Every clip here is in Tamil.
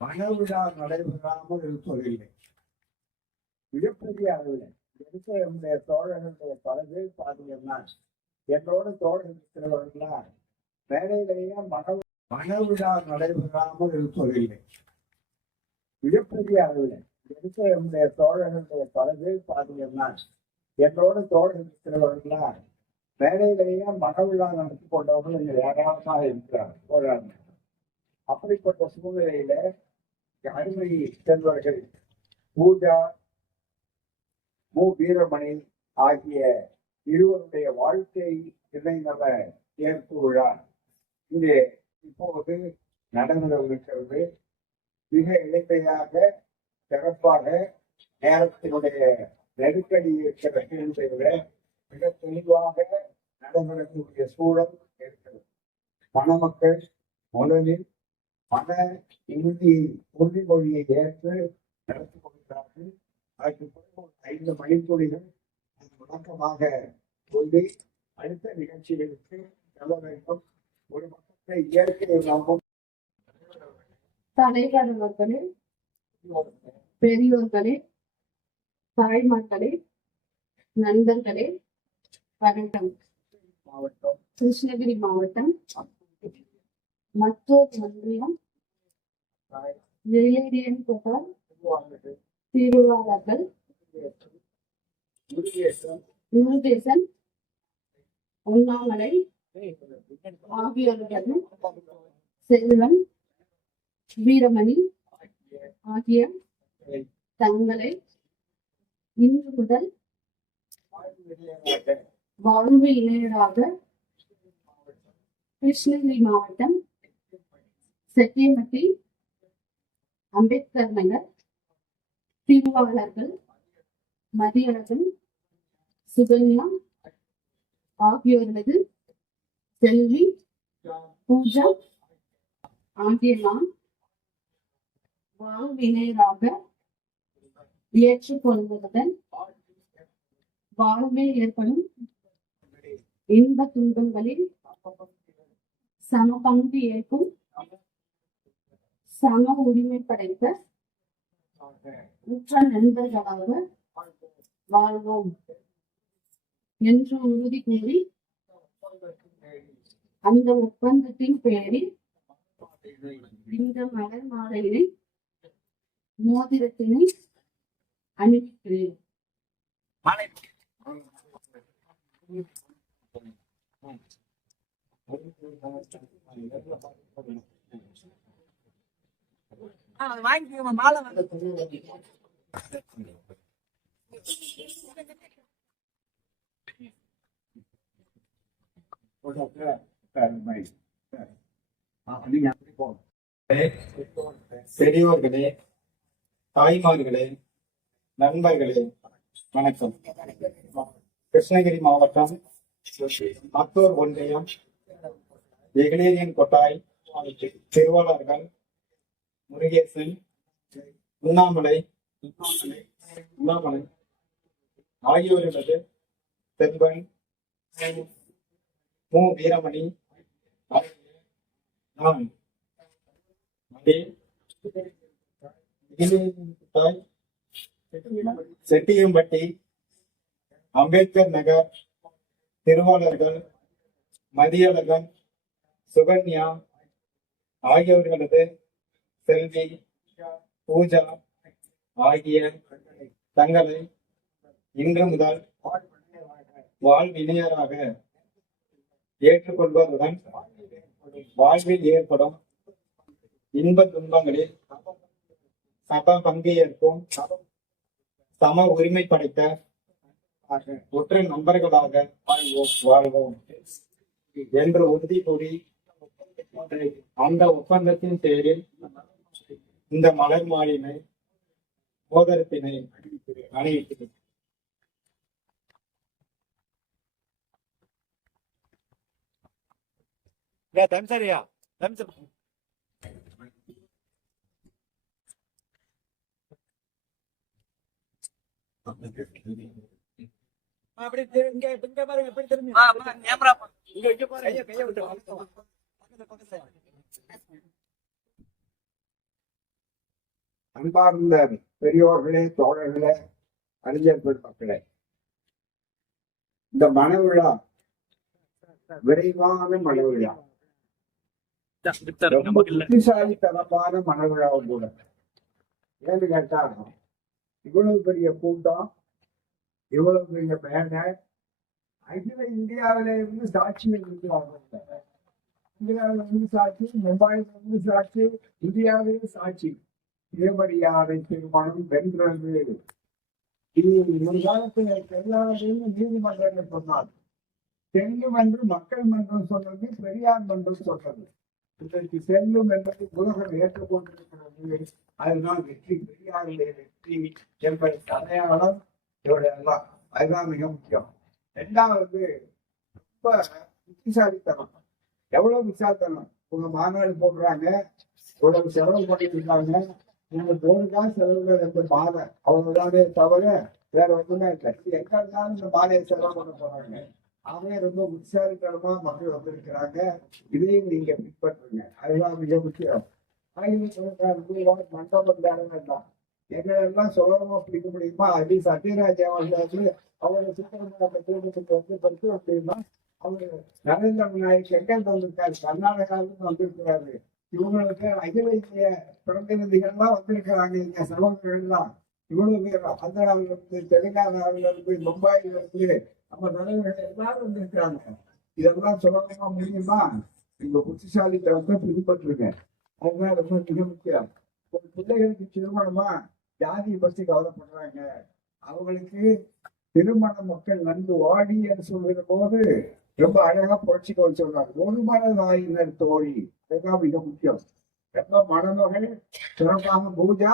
மனவிழா நடைபெறாமல் இருப்பதில்லை. மிகப்பெரிய அளவில் இருக்கிற என்னுடைய தோழர்களுடைய பல பேர் பார்த்தீங்கன்னா என்னோட தோழர் இருக்கிறவர்களா வேலையிலேயே மன மனவிழா நடைபெறாமல் இருப்பதில்லை. மிகப்பெரிய அளவில் இருக்கிற என்னுடைய தோழர்களுடைய பல பேர் பார்த்தீங்கன்னா என்னோட தோழர் இருக்கிறவர்களா வேலையிலேயே மனவிழா நடத்தி கொண்டவர்கள் இங்க ஏராளமாக இருக்கிறார் தோழர்கள் அப்படிப்பட்ட சூழ்நிலையில அருமை செல்வர்கள் பூஜா மு வீரமணி ஆகிய இருவருடைய வாழ்க்கை இணைநல ஏற்பு விழா. இங்கே இப்போது நடந்திருக்கிறது மிக எளிமையாக சிறப்பாக நேரத்தினுடைய நெருக்கடி இருக்கிற சூழ்நிலையில மிக தெளிவாக நடைபெறக்கூடிய சூழல் இருக்கிறது. மணமக்கள் முதலில் மன இறுதி உறுதிமொழியை ஏற்று நடத்தி கொள்கிறார்கள் அதற்கு பிறகு ஐந்து மணித்துளிகள் அது விளக்கமாக சொல்லி அடுத்த நிகழ்ச்சிகளுக்கு செல்ல வேண்டும். ஒரு பக்கத்தை இயற்கை நம்பும் தலைவர் அவர்களே பெரியோர்களே தாய்மார்களே நண்பர்களே வணக்கம். மாவட்டம். கிருஷ்ணகிரி மாவட்டம். மத்தூர் ஒன்றியம் வெளியேறியன் புகழ் திருவாளர்கள் முருகேசன் உண்ணாமலை ஆகியோருடன் செல்வன் வீரமணி ஆகிய தங்களை இன்று முதல் வாழ்வு இளையராக கிருஷ்ணகிரி மாவட்டம் செட்டியம்பட்டி அம்பேத்கர் நகர் திருவாளர்கள் மதியழகன் சுகன்யா ஆகியோரது செல்வி பூஜா ஆகிய நான் வாழ்வினையராக ஏற்றுக்கொள்வதுடன் வாழ்வில் ஏற்படும் இன்ப துன்பங்களில் சம பங்கு ஏற்கும் சம உரிமை படைத்த உற்ற நண்பர்களாக வாழ்வோம் என்று உறுதி கூறி அந்த ஒப்பந்தத்தின் பேரில் இந்த மலர் மாலையினை மோதிரத்தினை அணிவிக்கிறேன் Thank you. வாங்கிக்கோங்க மாலை பெரியோர்களே தாய்மார்களே நண்பர்களே வணக்கம். கிருஷ்ணகிரி மாவட்டம் மத்தூர் ஒன்றியம் எகிலேரியன் கொட்டாய் திருவாளர்கள் முருகேசன் உண்ணாமலை உண்ணாமலை ஆகியோர்களது செல்வன். மு. வீரமணி. ஆகிய நான் தாய் செட்டியம்பட்டி. அம்பேத்கர் நகர். திருவாளர்கள். மதியழகன். சுகன்யா. ஆகியோர்களது செல்வி பூஜா ஆகிய தங்களை இன்று முதல் வாழ்வினையராக ஏற்றுக்கொள்வதுடன் வாழ்வில் ஏற்படும் இன்ப துன்பங்களில் சப பங்கு சம உரிமை படைத்த ஒற்றை நண்பர்களாக வாழ்வோம் வாழ்வோம் என்று உறுதி கூறி அந்த ஒப்பந்தத்தின் பேரில் இந்த மலர் மாலினை மோதிரத்தினை அணிவிக்கிறேன் தம்சரியா தம்சம் அப்படி இங்க இங்க பாருங்க இப்படி திரும்பி கேமரா இங்க இங்க பாருங்க. கைய கைய விட்டு பக்கத்துல பக்கத்துல. அன்பார்ந்த பெரியோர்களே தோழர்களே அறிஞர் பெருமக்களே இந்த மனவிழா விரைவான மனவிழா. ரொம்ப புத்திசாலித்தனமான மனவிழாவும் கூட. ஏன்னு கேட்டா இவ்வளவு பெரிய கூட்டம் இவ்வளவு பெரிய மேடை அகில இந்தியாவில இருந்து சாட்சிகள் இருந்து அவங்க இந்தியாவில இருந்து சாட்சி மும்பைல இருந்து சாட்சி இந்தியாவிலே சாட்சி. தேவரியாரை திருமணம் வென்றது இது ஒரு எல்லாரையும் நீதிமன்றங்கள் சொன்னார். செல்லும் என்று மக்கள் மன்றம் சொன்னது பெரியார் மன்றம் சொன்னது. இன்றைக்கு செல்லும் என்பது உலகம் ஏற்றுக்கொண்டிருக்கிறது. அதுதான் வெற்றி பெரியாருடைய வெற்றி என்பது அடையாளம் இவருடைய எல்லாம் அதுதான் மிக முக்கியம். ரெண்டாவது ரொம்ப புத்திசாலித்தனம். எவ்வளவு விசாத்தனம் உங்க மாநாடு போடுறாங்க. இவ்வளவு செலவு பண்ணிட்டு இருக்காங்க. உங்க செலவு செலவுகள் என்ற பாதை. அவ்வளவுதானே தவிர வேற ஒண்ணுமே இல்லை. இது எங்க இருந்தாலும் இந்த பாதையை செலவு பண்ண போறாங்க? அவங்க ரொம்ப உற்சாகமா மக்கள் வந்திருக்கிறாங்க. இதையும் நீங்க பின்பற்றுங்க. அதுதான் மிக முக்கியம். மண்டபம் மண்டபம் தான். எங்களெல்லாம் சுலபமா பிடிக்க முடியுமா அடி சத்யராஜ் அவர்கள் அவங்க சுத்தமாக குடும்பத்துக்கு வந்து அப்படின்னா அவரு நரேந்திர நாயக் எங்க வந்திருக்காரு? கர்நாடகாவிலிருந்து வந்திருக்கிறாரு. இவங்களுக்கு அகில இந்திய பிரதிநிதிகள்லாம் வந்திருக்கிறாங்க. இங்க சகோதரர்கள்லாம் இவ்வளவு பேர் ஆந்திராவில இருந்து தெலுங்கானாவில இருந்து மும்பாயில இருந்து நம்ம தலைவர்கள் எல்லாரும் வந்திருக்கிறாங்க. இதெல்லாம் சொல்லணுமா முடியுமா? நீங்க புத்திசாலித்தனத்தை பின்பற்றுங்க. அதுதான் ரொம்ப மிக முக்கியம். ஒரு பிள்ளைகளுக்கு திருமணமா ஜாதியை பத்தி கவலைப்படுறாங்க. அவங்களுக்கு திருமண மக்கள் நன்கு வாடி என்று சொல்கிற போது ரொம்ப அழகா புரட்சி புரட்சிக்கோள் சொல்றாங்க ஒரு மனதாயினர் தோழி. அதுதான் மிக முக்கியம். ரொம்ப மனநோகை சிறப்பாக பூஜா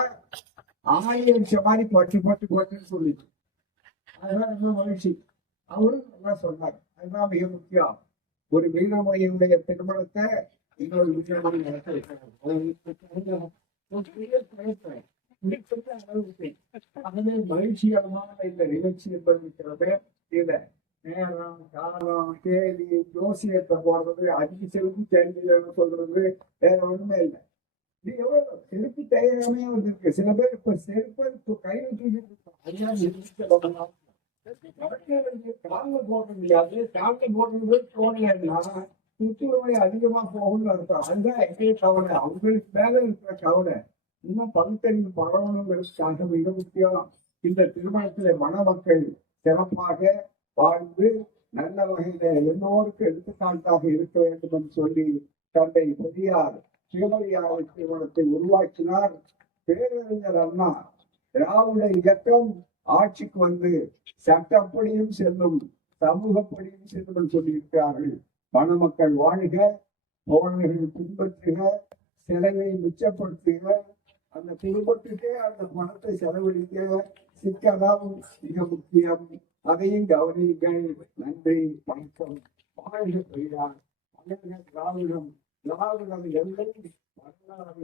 ஆயிரம் நிமிஷம் மாதிரி பட்டு பட்டு பட்டுன்னு சொல்லிட்டு. அதுதான் ரொம்ப மகிழ்ச்சி. அவரும் நல்லா சொன்னார். அதுதான் மிக முக்கியம். ஒரு வீரமையினுடைய திருமணத்தை இன்னொரு வீரமணி நடத்த வைக்கிறார். ஒரு மகிழ்ச்சிகரமான இந்த நிகழ்ச்சி என்பது இருக்கிறது. இல்லை நேரம் காலம் தேதி ஜோசியத்தை போடுறது அஞ்சு செலுத்தி கேள்விகள் சொல்றது வேற ஒண்ணுமே இல்லை. இது எவ்வளவு செருப்பு தயாரமே வந்திருக்கு. சில பேர் இப்ப செருப்பு இப்ப கையில தூக்கிட்டு போடுறது அதுதான் நிறுத்திக்க போடுறது தோணையா சுற்றுலா அதிகமா போகும்னு அர்த்தம். அதுதான் எங்களுடைய கவலை. அவங்களுக்கு மேல இருக்கிற கவலை. இன்னும் பகுத்தறிவு பரவணுங்கிறதுக்காக மிக முக்கியம். இந்த திருமணத்திலே மணமக்கள் சிறப்பாக வாழ்ந்து நல்ல வகையில எல்லோருக்கும் எடுத்துக்காட்டாக இருக்க வேண்டும் என்று சொல்லி தந்தை பெரியார் சிவமரியாதை திருமணத்தை உருவாக்கினார். பேரறிஞர் அண்ணா திராவிட இயக்கம் ஆட்சிக்கு வந்து சட்டப்படியும் செல்லும் சமூகப்படியும் செல்லும் என்று சொல்லியிருக்கிறார்கள். மணமக்கள் வாழ்க தோழர்கள் பின்பற்றுக செலவை மிச்சப்படுத்துக அந்த குடும்பத்துக்கே அந்த பணத்தை செலவழிக்க சிக்கனம் மிக முக்கியம். அதையும் கவனியுங்கள் நன்றி வணக்கம். வாழ்க பெரியார் திராவிடம். திராவிடம் எல்லை வரலாறு.